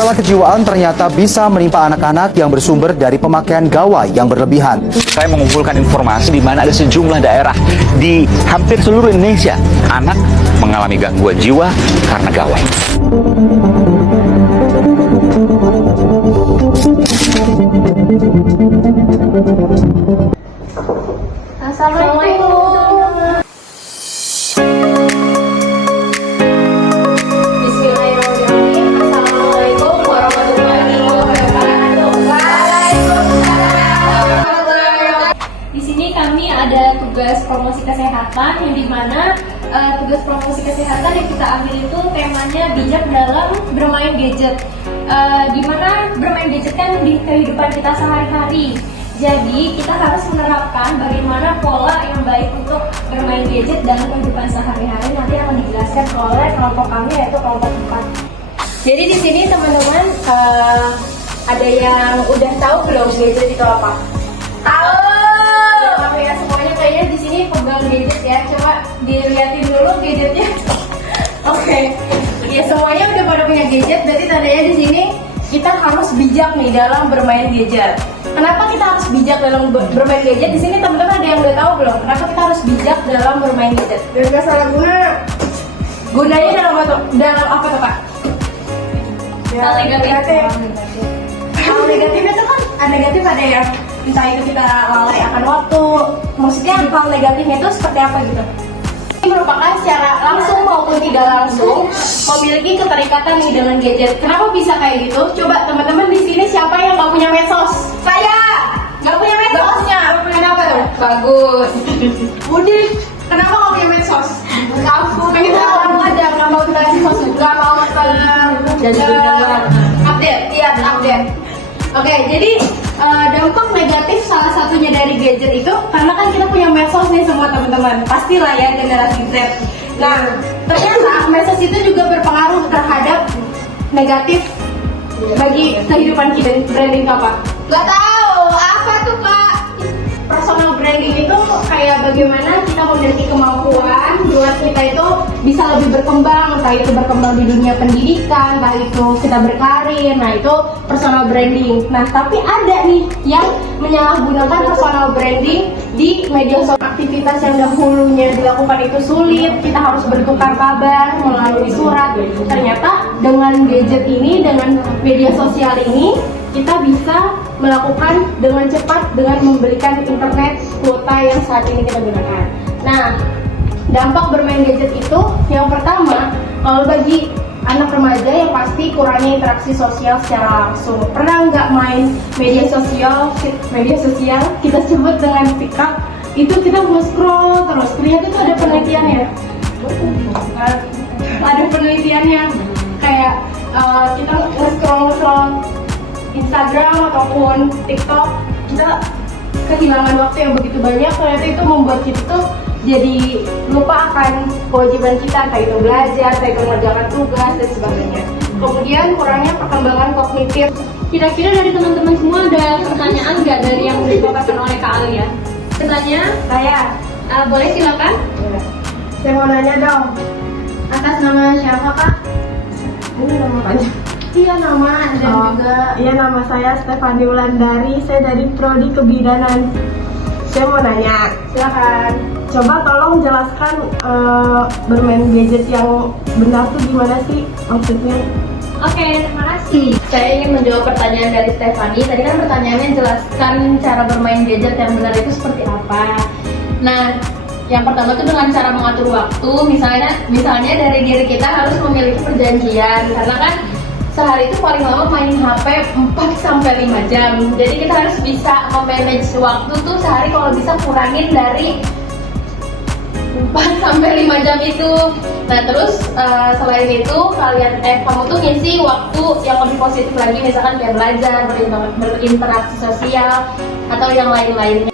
Masalah kejiwaan ternyata bisa menimpa anak-anak yang bersumber dari pemakaian gawai yang berlebihan. Saya mengumpulkan informasi di mana ada sejumlah daerah di hampir seluruh Indonesia anak mengalami gangguan jiwa karena gawai. Assalamualaikum. Bismillahirrahmanirrahim. Assalamualaikum warahmatullahi wabarakatuh. Waalaikumsalam. Di sini kami ada tugas promosi kesehatan yang dimana tugas promosi kesehatan yang kita ambil itu temanya bijak dalam bermain gadget. Dimana bermain gadget kan di kehidupan kita sehari-hari. Jadi kita harus menerapkan bagaimana pola yang baik untuk bermain gadget dalam kehidupan sehari-hari. Nanti akan dijelaskan oleh kelompok kami yaitu kelompok 4. Jadi di sini teman-teman ada yang udah tahu belum gadget itu apa? Tahu. Ya, semuanya kayaknya di sini pegang gadget ya. Coba dilihatin dulu gadgetnya. Oke. Ya semuanya udah pada punya gadget. Berarti tandanya di sini kita harus bijak nih dalam bermain gadget. Kenapa kita harus bijak dalam bermain gadget? Di sini teman-teman ada yang udah tahu belum? Kenapa kita harus bijak dalam bermain gadget? Biar nggak salah guna. Gunanya dalam apa tuh Kak? Hal negatif. Hal negatif itu kan negatif ada yang entah itu kita lalai akan waktu. Maksudnya hal negatifnya itu seperti apa gitu? Ini merupakan secara langsung maupun tidak langsung memiliki keterikatan nih dengan gadget. Kenapa bisa kayak gitu? Coba teman-teman di sini siapa yang nggak punya medsos? Saya nggak punya medsosnya. Kenapa tuh? Bagus. Budi, kenapa nggak punya medsos? Aku pengen tahu aja, nggak mau kita medsos, nggak mau jadi update, iya update. Oke, jadi dampak negatif salah satunya dari gadget itu karena kan kita punya medsos nih semua teman-teman, pastilah ya generasi Z. Nah, ternyata medsos itu juga berpengaruh terhadap negatif bagi kehidupan kita. Branding apa? Gak tahu, apa tuh Kak? Personal branding itu kayak bagaimana kita memiliki kemampuan buat kita itu bisa lebih berkembang, entah itu berkembang di dunia pendidikan, entah itu kita berkarir. Nah itu personal branding. Nah tapi ada nih yang menyalahgunakan personal branding di media sosial. Aktivitas yang dahulunya dilakukan itu sulit, kita harus bertukar kabar melalui surat. Ternyata dengan gadget ini, dengan media sosial ini, kita bisa melakukan dengan cepat dengan membelikan internet kuota yang saat ini kita gunakan. Nah, dampak bermain gadget itu yang pertama, kalau bagi anak remaja yang pasti kurangnya interaksi sosial secara langsung. Pernah nggak main media sosial kita sebut dengan TikTok, itu kita mau scroll terus. Ternyata itu ada penelitiannya. Ada penelitiannya kayak kita scroll Instagram ataupun TikTok, kita kehilangan waktu yang begitu banyak. Ternyata itu membuat kita tuh jadi lupa akan kewajiban kita, entah itu belajar, entah itu mengerjakan tugas dan sebagainya. Kemudian kurangnya perkembangan kognitif. Kira-kira dari teman-teman semua ada pertanyaan nggak dari yang dibawakan oleh Kak Alia? Bertanya? Saya Boleh silakan. Saya mau nanya dong, atas nama siapa Kak? Ini nama panjang. Iya nama dan juga. Iya nama saya Stefani Wulandari, saya dari Prodi Kebidanan. Saya mau nanya, Silakan. coba tolong jelaskan bermain gadget yang benar tuh gimana sih maksudnya? Oke, terima kasih. Saya ingin menjawab pertanyaan dari Stefani. Tadi kan pertanyaannya jelaskan cara bermain gadget yang benar itu seperti apa. Nah, yang pertama itu dengan cara mengatur waktu. Misalnya dari diri kita harus memiliki perjanjian, karena kan sehari itu paling lama main HP 4-5 jam. Jadi kita harus bisa memanage waktu tuh sehari kalau bisa kurangin dari 4-5 jam itu. Nah terus selain itu kamu tuh ngisi waktu yang lebih positif lagi, misalkan biar belajar, berinteraksi sosial atau yang lain-lainnya.